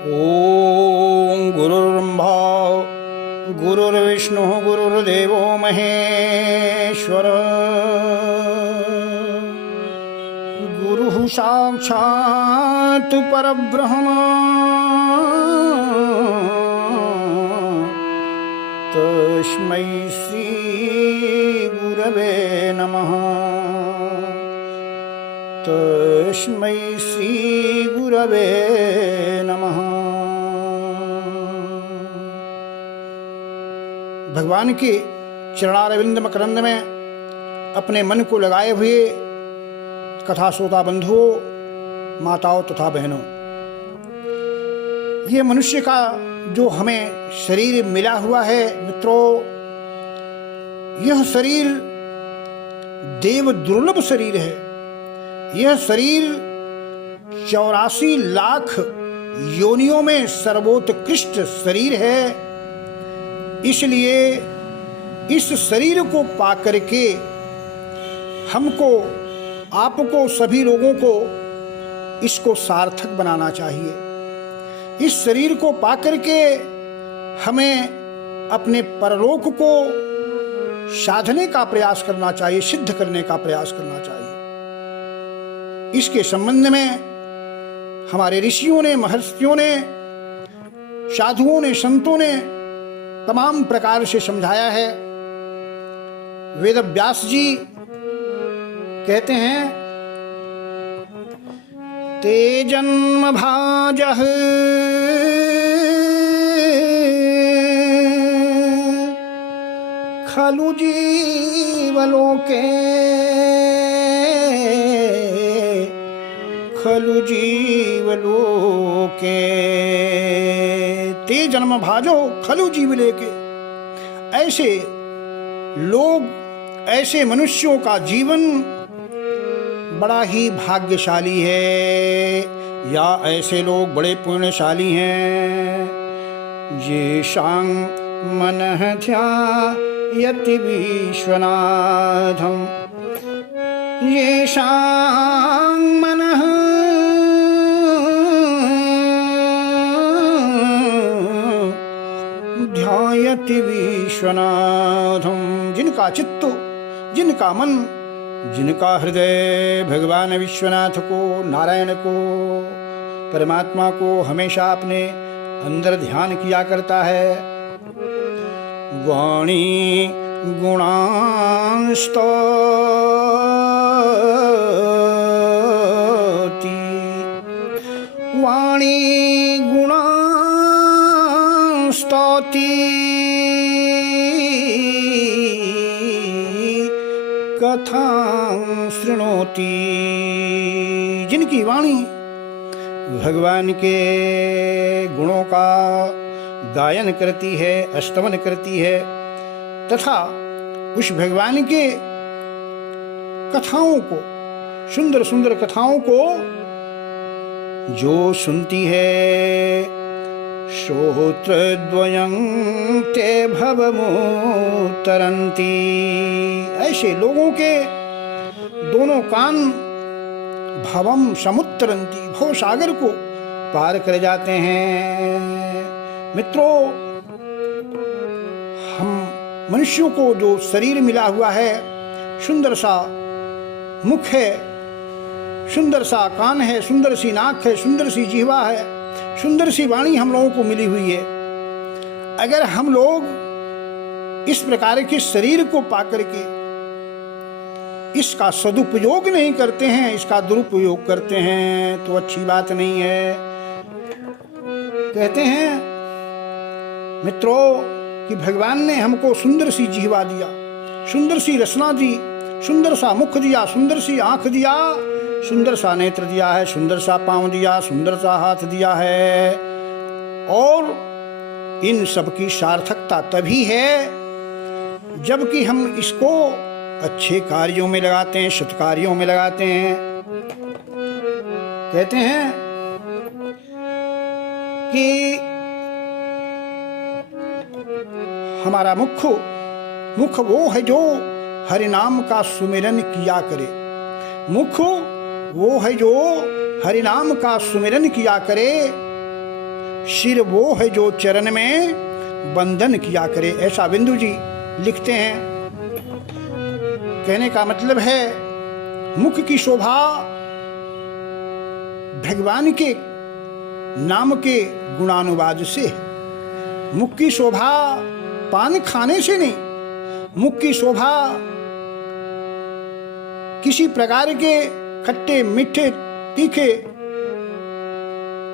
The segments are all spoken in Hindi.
ओम गुरुर्ब्रह्मा गुरुर्विष्णु गुरुर्देवो महेश्वर गुरुः साक्षात् परब्रह्म तस्मै श्री गुरवे नमः। तस्मै श्री गुरवे नमः। भगवान के चरणारविंद मकरंद में अपने मन को लगाए हुए कथा श्रोता बंधुओं, माताओं तथा बहनों, ये मनुष्य का जो हमें शरीर मिला हुआ है मित्रों, यह शरीर देव दुर्लभ शरीर है। यह शरीर 84 लाख योनियों में सर्वोत्कृष्ट शरीर है। इसलिए इस शरीर को पाकर के हमको, आपको, सभी लोगों को इसको सार्थक बनाना चाहिए। इस शरीर को पाकर के हमें अपने परलोक को साधने का प्रयास करना चाहिए, सिद्ध करने का प्रयास करना चाहिए। इसके संबंध में हमारे ऋषियों ने, महर्षियों ने, साधुओं ने, संतों ने तमाम प्रकार से समझाया है। वेद व्यास जी कहते हैं, ते जन्म भाजः खलु जीवलोके खलु जीवलोके। ते जन्म भाजो खलु जीव लेके। ऐसे लोग, ऐसे मनुष्यों का जीवन बड़ा ही भाग्यशाली है, या ऐसे लोग बड़े पुण्यशाली हैं। ये शांग मनः ध्यायति विश्वनाथम, ये शांग मनः ध्यायति विश्वनाथम। जिनका चित्त, जिनका मन, जिनका हृदय भगवान विश्वनाथ को, नारायण को, परमात्मा को हमेशा अपने अंदर ध्यान किया करता है। वाणी गुणांस्तौति, वाणी गुणांस्तौति, कथां शृणोति। जिनकी वाणी भगवान के गुणों का गायन करती है, स्तवन करती है, तथा उस भगवान के कथाओं को, सुंदर सुंदर कथाओं को जो सुनती है, श्रोत्रद्वयं ते भवमुत्तरन्ति। ऐसे लोगों के दोनों कान भवम समुत्तरन्ति, भव सागर को पार कर जाते हैं। मित्रों, हम मनुष्यों को जो शरीर मिला हुआ है, सुंदर सा मुख है, सुंदर सा कान है, सुंदर सी नाक है, सुंदर सी जिह्वा है, सुंदर सी वाणी हम लोगों को मिली हुई है। अगर हम लोग इस प्रकार के शरीर को पाकर के इसका सदुपयोग नहीं करते हैं, इसका दुरुपयोग करते हैं, तो अच्छी बात नहीं है। कहते हैं मित्रों कि भगवान ने हमको सुंदर सी जिह्वा दिया, सुंदर सी रचना दी, सुंदर सा मुख दिया, सुंदर सी आंख दिया, सुंदर सा नेत्र दिया है, सुंदर सा पांव दिया, सुंदर सा हाथ दिया है। और इन सब की सार्थकता तभी है जबकि हम इसको अच्छे कार्यों में लगाते हैं, सत्कार्यों में लगाते हैं। कहते हैं कि हमारा मुख वो है जो हरि नाम का सुमिरन किया करे। मुख वो है जो हरि नाम का सुमिरन किया करे। सिर वो है जो चरण में बंधन किया करे। ऐसा बिंदु जी लिखते हैं। कहने का मतलब है मुख की शोभा भगवान के नाम के गुणानुवाद से। मुख की शोभा पान खाने से नहीं, मुख की शोभा किसी प्रकार के खट्टे मीठे तीखे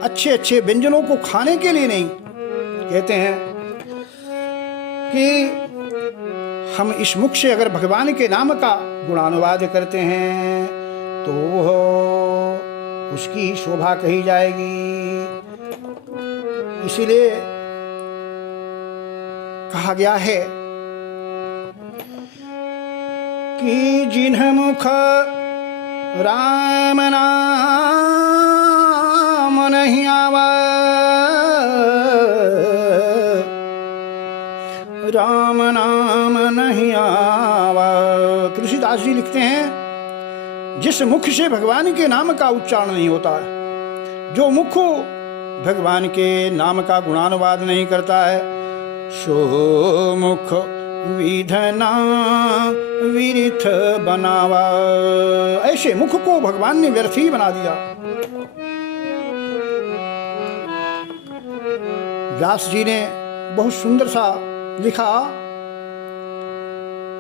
अच्छे अच्छे व्यंजनों को खाने के लिए नहीं। कहते हैं कि हम इस मुख से अगर भगवान के नाम का गुणानुवाद करते हैं तो उसकी शोभा कही जाएगी। इसीलिए कहा गया है कि जिन्ह मुख राम नाम नहीं आवा, राम नाम नहीं आवा। तुलसीदास जी लिखते हैं जिस मुख से भगवान के नाम का उच्चारण नहीं होता, जो मुख भगवान के नाम का गुणानुवाद नहीं करता है, सो मुख विधना विरथ बनावा। ऐसे मुख को भगवान ने व्यर्थ ही बना दिया। व्यास जी ने बहुत सुंदर सा लिखा,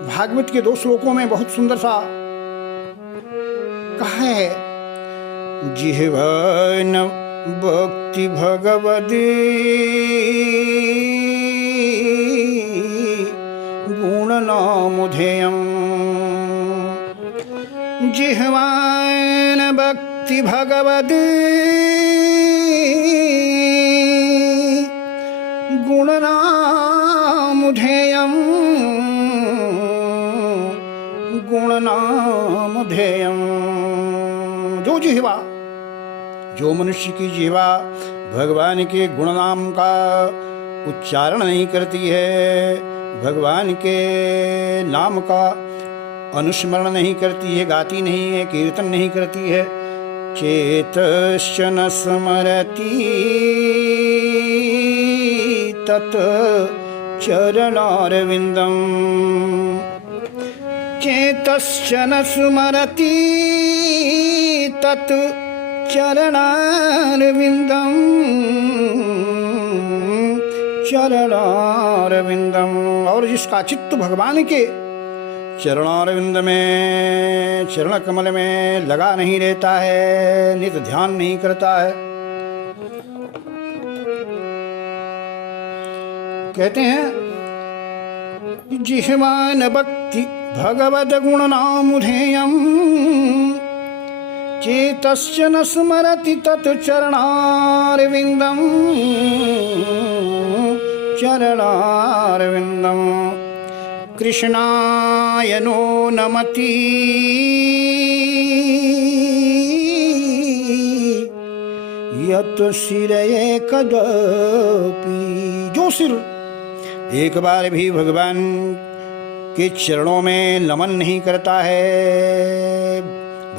भागवत के 2 श्लोकों में बहुत सुंदर सा कहा है, जिह्वन भक्ति भगवती गुण नामधेयम्, जिह्वान भक्ति भगवती गुण नामधेयम्, गुण नामधेयम्। जो जिह्वा, जो मनुष्य की जिह्वा भगवान के गुण नाम का उच्चारण नहीं करती है, भगवान के नाम का अनुस्मरण नहीं करती है, गाती नहीं है, कीर्तन नहीं करती है, चेतश्च न स्मरति तत् चरणारविंदम्, चेतश्च न स्मरति तत् चरणारविंदम्, चरणारविंदम। और जिसका चित्त भगवान के चरणारविंद में, चरण कमल में लगा नहीं रहता है, नित ध्यान नहीं करता है। कहते हैं जिह्वान भक्ति भगवद गुण नामधेयम्, चेतश्च न स्मरति तत् चरणारविंदम्, चरणारविंदम्। कृष्णाय नो नमति यत् शिरये कदापि। जो सिर एक बार भी भगवान के चरणों में नमन नहीं करता है,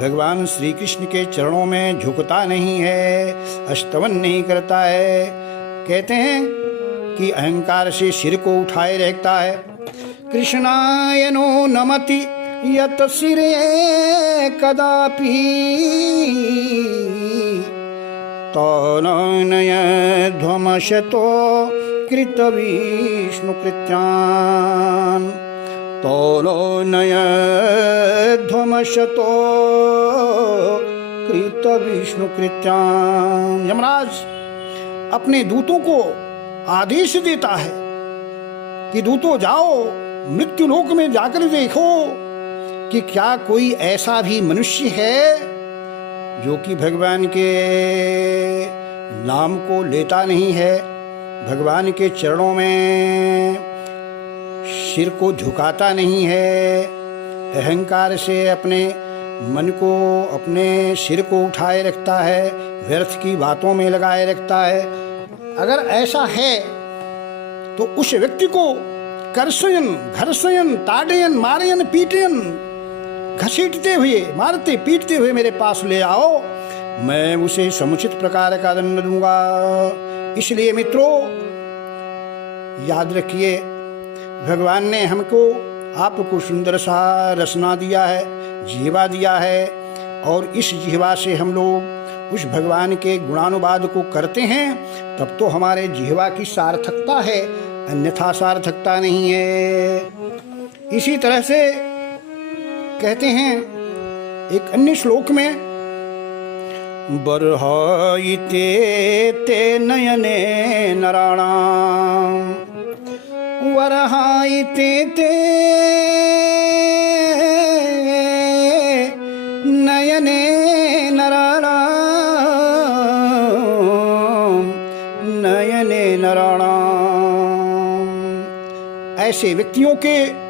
भगवान श्री कृष्ण के चरणों में झुकता नहीं है, अस्तवन नहीं करता है, कहते हैं कि अहंकार से सिर को उठाए रखता है। कृष्णाय नो नमति यत् शिरे कदापि तनयध्वमशतो कृतविष्णुकृत्यान्, तनयध्वमशतो कृतविष्णुकृत्यान्। यमराज अपने दूतों को आदेश देता है कि दूतों जाओ मृत्यु लोक में जाकर देखो कि क्या कोई ऐसा भी मनुष्य है जो कि भगवान के नाम को लेता नहीं है, भगवान के चरणों में सिर को झुकाता नहीं है, अहंकार से अपने मन को, अपने सिर को उठाए रखता है, व्यर्थ की बातों में लगाए रखता है। अगर ऐसा है तो उस व्यक्ति को करसयन, घरसयन, ताड़यन, मारयन, पीटयन, घसीटते हुए, मारते पीटते हुए मेरे पास ले आओ। मैं उसे समुचित प्रकार का दंड दूंगा। इसलिए मित्रों याद रखिए, भगवान ने हमको आपको सुंदर सा रसना दिया है, जीवा दिया है, और इस जीवा से हम लोग उस भगवान के गुणानुवाद को करते हैं, तब तो हमारे जीवा की सार्थकता है, अन्यथा सार्थकता नहीं है। इसी तरह से कहते हैं एक अन्य श्लोक में, बर्हायिते ते नयने नराणाम, वरहायिते ते नयने नराणाम, नयने नराणाम। ऐसे व्यक्तियों के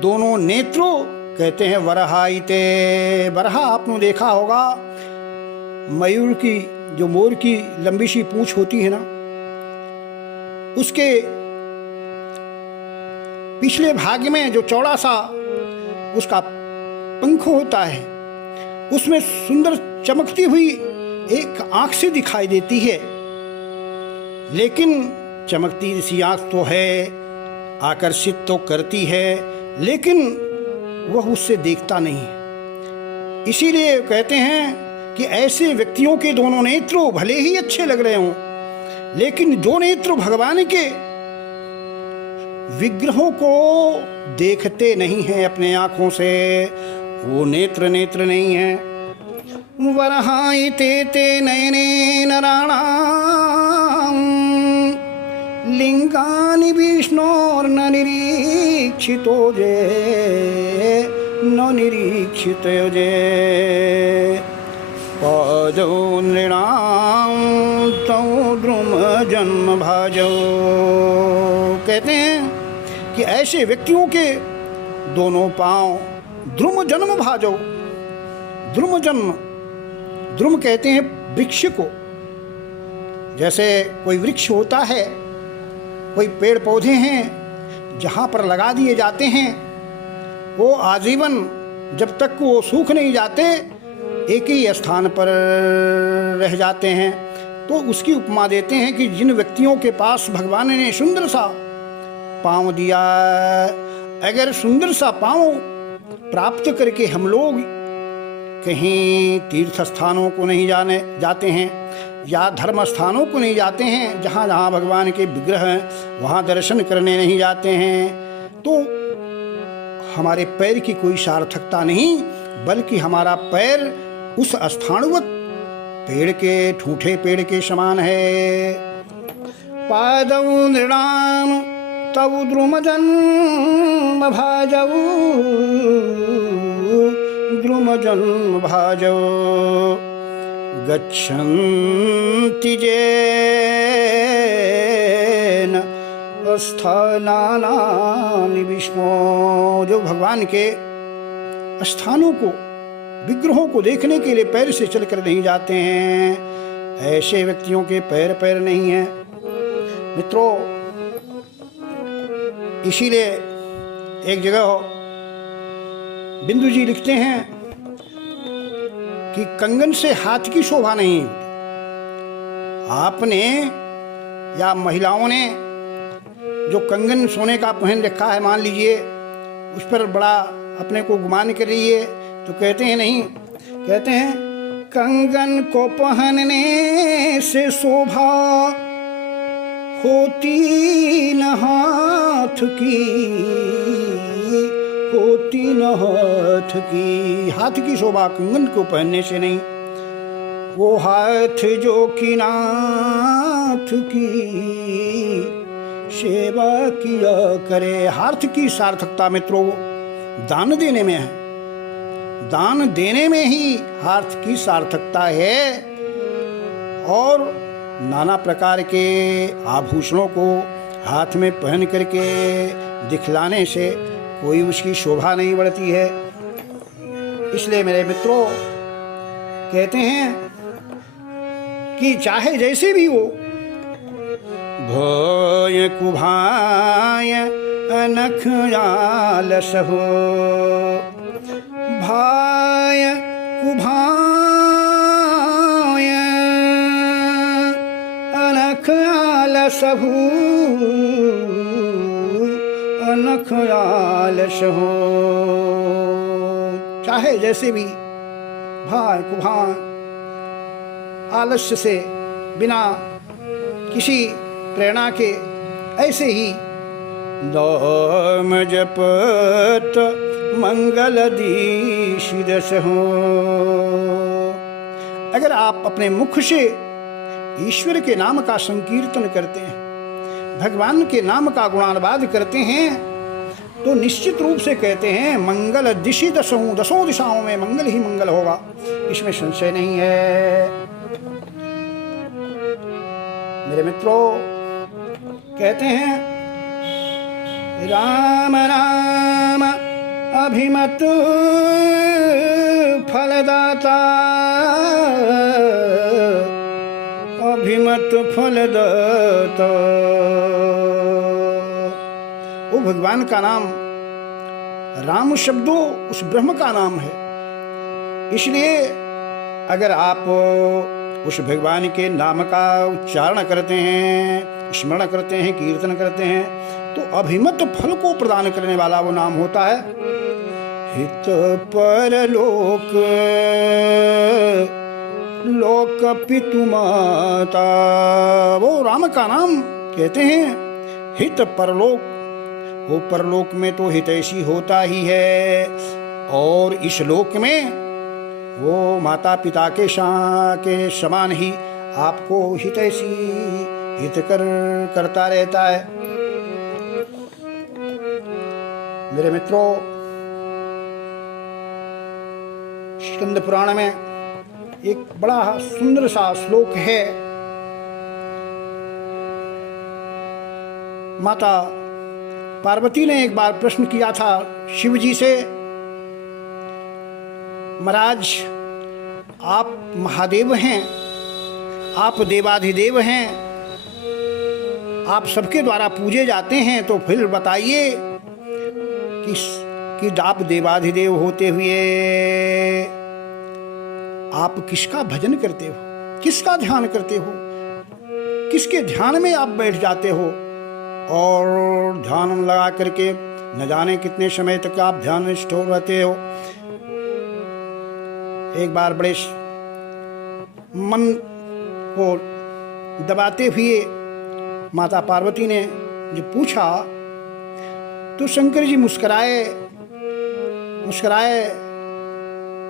दोनों नेत्रों कहते हैं वरहायिते। वरहा आपने देखा होगा, मयूर की, जो मोर की लंबी सी पूंछ होती है ना, उसके पिछले भाग में जो चौड़ा सा उसका पंख होता है, उसमें सुंदर चमकती हुई एक आंख से दिखाई देती है। लेकिन चमकती सी आंख तो है, आकर्षित तो करती है, लेकिन वह उससे देखता नहीं है। इसीलिए कहते हैं कि ऐसे व्यक्तियों के दोनों नेत्रों भले ही अच्छे लग रहे हों, लेकिन जो नेत्र भगवान के विग्रहों को देखते नहीं हैं अपने आंखों से, वो नेत्र नेत्र नहीं है। वरहायिते ते नयने नराणाम, लिंगानि विष्णोर्न निरीक्षितो जे, न निरीक्षितो जे, पादौ नृणां तौ द्रुम जन्म भाजौ। कहते हैं कि ऐसे व्यक्तियों के दोनों पांव द्रुम जन्म भाजौ। द्रुम जन्म, द्रुम कहते हैं वृक्ष को। जैसे कोई वृक्ष होता है, कोई पेड़ पौधे हैं, जहाँ पर लगा दिए जाते हैं, वो आजीवन जब तक वो सूख नहीं जाते एक ही स्थान पर रह जाते हैं। तो उसकी उपमा देते हैं कि जिन व्यक्तियों के पास भगवान ने सुंदर सा पाँव दिया, अगर सुंदर सा पाँव प्राप्त करके हम लोग कहीं तीर्थ स्थानों को नहीं जाते हैं, या धर्म स्थानों को नहीं जाते हैं, जहाँ जहाँ भगवान के विग्रह हैं वहाँ दर्शन करने नहीं जाते हैं, तो हमारे पैर की कोई सार्थकता नहीं, बल्कि हमारा पैर उस स्थाणुवत पेड़ के, ठूठे पेड़ के समान है। पादौ नृणाम तव द्रुम जन्म भाजौ, द्रुम जन्म भाजौ, गच्छन्ति येन स्थानानि विष्णु। जो भगवान के स्थानों को, विग्रहों को देखने के लिए पैर से चलकर नहीं जाते हैं, ऐसे व्यक्तियों के पैर पैर नहीं हैं। मित्रों, इसीलिए एक जगह बिंदु जी लिखते हैं कि कंगन से हाथ की शोभा नहीं होती। आपने या महिलाओं ने जो कंगन सोने का पहन रखा है, मान लीजिए, उस पर बड़ा अपने को गुमान कर रही है, तो कहते हैं नहीं, कहते हैं कंगन को पहनने से शोभा होती न हाथ की, होती न हाथ की। हाथ की शोभा कंगन को पहनने से नहीं, वो हाथ जो कि नाथ की सेवा किया करे। हाथ की सार्थकता मित्रों दान देने में है। दान देने में ही हाथ की सार्थकता है, और नाना प्रकार के आभूषणों को हाथ में पहन करके दिखलाने से कोई उसकी शोभा नहीं बढ़ती है। इसलिए मेरे मित्रों कहते हैं कि चाहे जैसे भी हो, भय कुभाय अनख आलस हो, भाय कुभाय अनख आलसहु अनख आलस हो। चाहे जैसे भी भाई कुभां आलस्य से बिना किसी प्रेरणा के ऐसे ही नाम जपत मंगल दीशिदस हो। अगर आप अपने मुख से ईश्वर के नाम का संकीर्तन करते हैं, भगवान के नाम का गुणानुवाद करते हैं, तो निश्चित रूप से कहते हैं मंगल दिशि दसों, दसों दिशाओं में मंगल ही मंगल होगा, इसमें संशय नहीं है। मेरे मित्रों, कहते हैं राम नाम अभिमत फलदाता, अभिमत फलदाता। वो भगवान का नाम, राम शब्दों उस ब्रह्म का नाम है। इसलिए अगर आप उस भगवान के नाम का उच्चारण करते हैं, स्मरण करते हैं, कीर्तन करते हैं, तो अभिमत फल को प्रदान करने वाला वो नाम होता है। हित परलोक लोक पितु माता, वो राम का नाम कहते हैं हित परलोक। वो परलोक में तो हितैषी होता ही है, और इस लोक में वो माता पिता के समान ही आपको हितैषी हितकर करता रहता है। मेरे मित्रों, स्कंद पुराण में एक बड़ा सुंदर सा श्लोक है। माता पार्वती ने एक बार प्रश्न किया था शिव जी से, महाराज आप महादेव हैं, आप देवाधिदेव हैं, आप सबके द्वारा पूजे जाते हैं, तो फिर बताइए कि आप देवाधिदेव होते हुए आप किसका भजन करते हो, किसका ध्यान करते हो, किसके ध्यान में आप बैठ जाते हो, और ध्यान लगा करके न जाने कितने समय तक आप ध्यान निष्ठ रहते हो। एक बार बड़े मन को दबाते हुए माता पार्वती ने जब पूछा, तो शंकर जी मुस्कुराए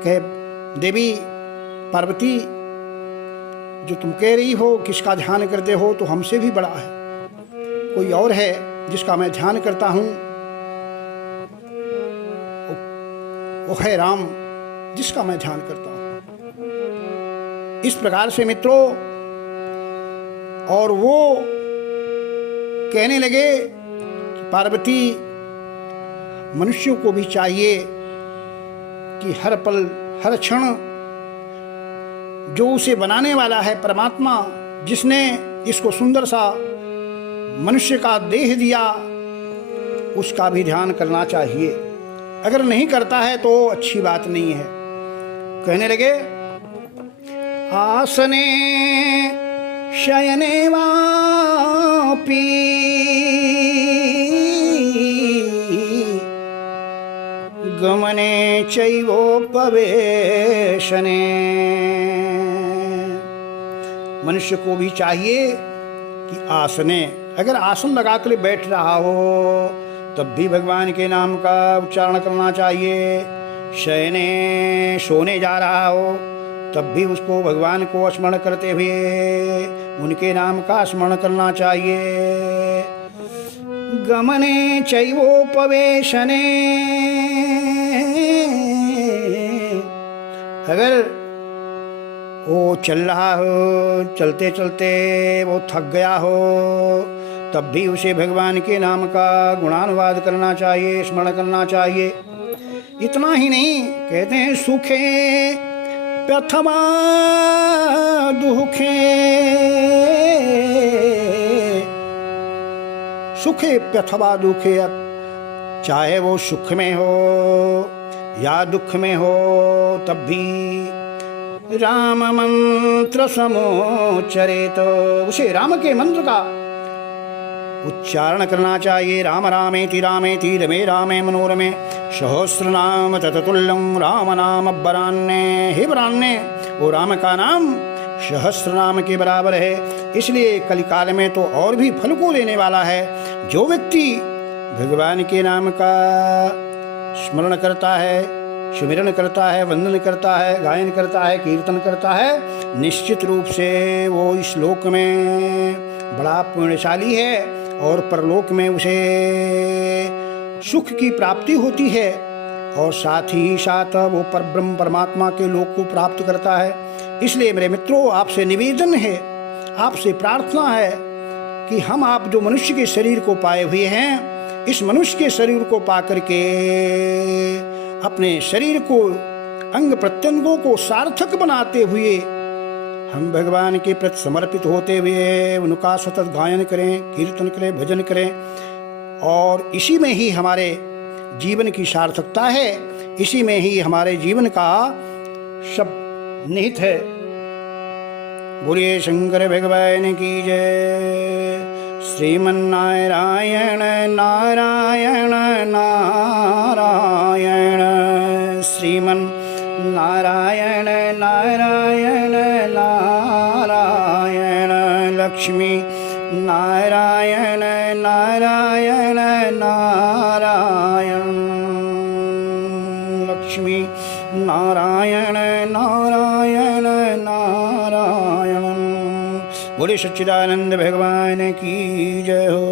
कहे, देवी पार्वती, जो तुम कह रही हो किसका ध्यान करते हो, तो हमसे भी बड़ा है कोई और है जिसका मैं ध्यान करता हूं, वो है राम जिसका मैं ध्यान करता हूं। इस प्रकार से मित्रों, और वो कहने लगे कि पार्वती, मनुष्यों को भी चाहिए कि हर पल हर क्षण जो उसे बनाने वाला है परमात्मा, जिसने इसको सुंदर सा मनुष्य का देह दिया, उसका भी ध्यान करना चाहिए। अगर नहीं करता है तो अच्छी बात नहीं है। कहने लगे, आसने शयने वापी गमने चैवोपवेशने। मनुष्य को भी चाहिए कि आसने, अगर आसन लगा कर बैठ रहा हो तब भी भगवान के नाम का उच्चारण करना चाहिए। शयने, सोने जा रहा हो तब भी उसको भगवान को स्मरण करते हुए उनके नाम का स्मरण करना चाहिए। गमने चैवोपवेशने, अगर वो चल रहा हो, चलते चलते वो थक गया हो, तब भी उसे भगवान के नाम का गुणानुवाद करना चाहिए, स्मरण करना चाहिए। इतना ही नहीं, कहते हैं सुखे प्रथमा दुखे, सुखे प्रथमा दुखे, चाहे वो सुख में हो या दुख में हो, तब भी राम मंत्र समोच्चरेत, उसे राम के मंत्र का उच्चारण करना चाहिए। राम रामेति रामेति रमे रामे मनोरमे सहस्रनाम ततुल्यं राम नाम बरान्ने। हे बरान्ने, वो राम का नाम सहस्र नाम के बराबर है। इसलिए कलिकाल में तो और भी फल को देने वाला है। जो व्यक्ति भगवान के नाम का स्मरण करता है, सुमिरन करता है, वंदन करता है, गायन करता है, कीर्तन करता है, निश्चित रूप से वो इस लोक में बड़ा पुण्यशाली है और परलोक में उसे सुख की प्राप्ति होती है और साथ ही साथ वो परब्रह्म परमात्मा के लोक को प्राप्त करता है। इसलिए मेरे मित्रों, आपसे निवेदन है, आपसे प्रार्थना है कि हम आप जो मनुष्य के शरीर को पाए हुए हैं, इस मनुष्य के शरीर को पाकर के अपने शरीर को, अंग प्रत्यंगों को सार्थक बनाते हुए हम भगवान के प्रति समर्पित होते हुए उनका सतत गायन करें, कीर्तन करें, भजन करें। और इसी में ही हमारे जीवन की सार्थकता है, इसी में ही हमारे जीवन का सब निहित है। बोलिए शंकर भगवान की जय। श्रीमन्नारायण नारायण नारायण, श्रीमन् नारायण नारायण नारायण, लक्ष्मी नारायण नारायण नारायण, लक्ष्मी नारायण नारायण नारायण। बोले सच्चिदानंद भगवान की जय हो।